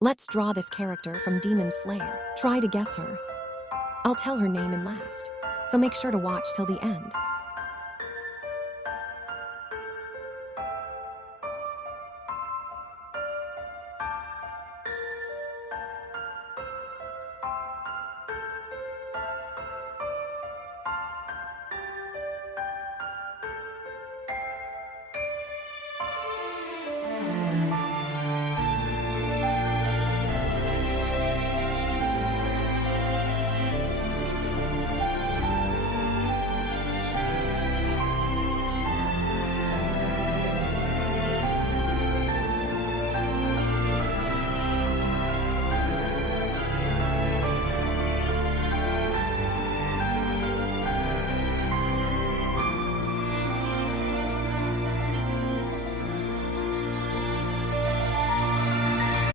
Let's draw this character from Demon Slayer. Try to guess her. I'll tell her name in last, so make sure to watch till the end.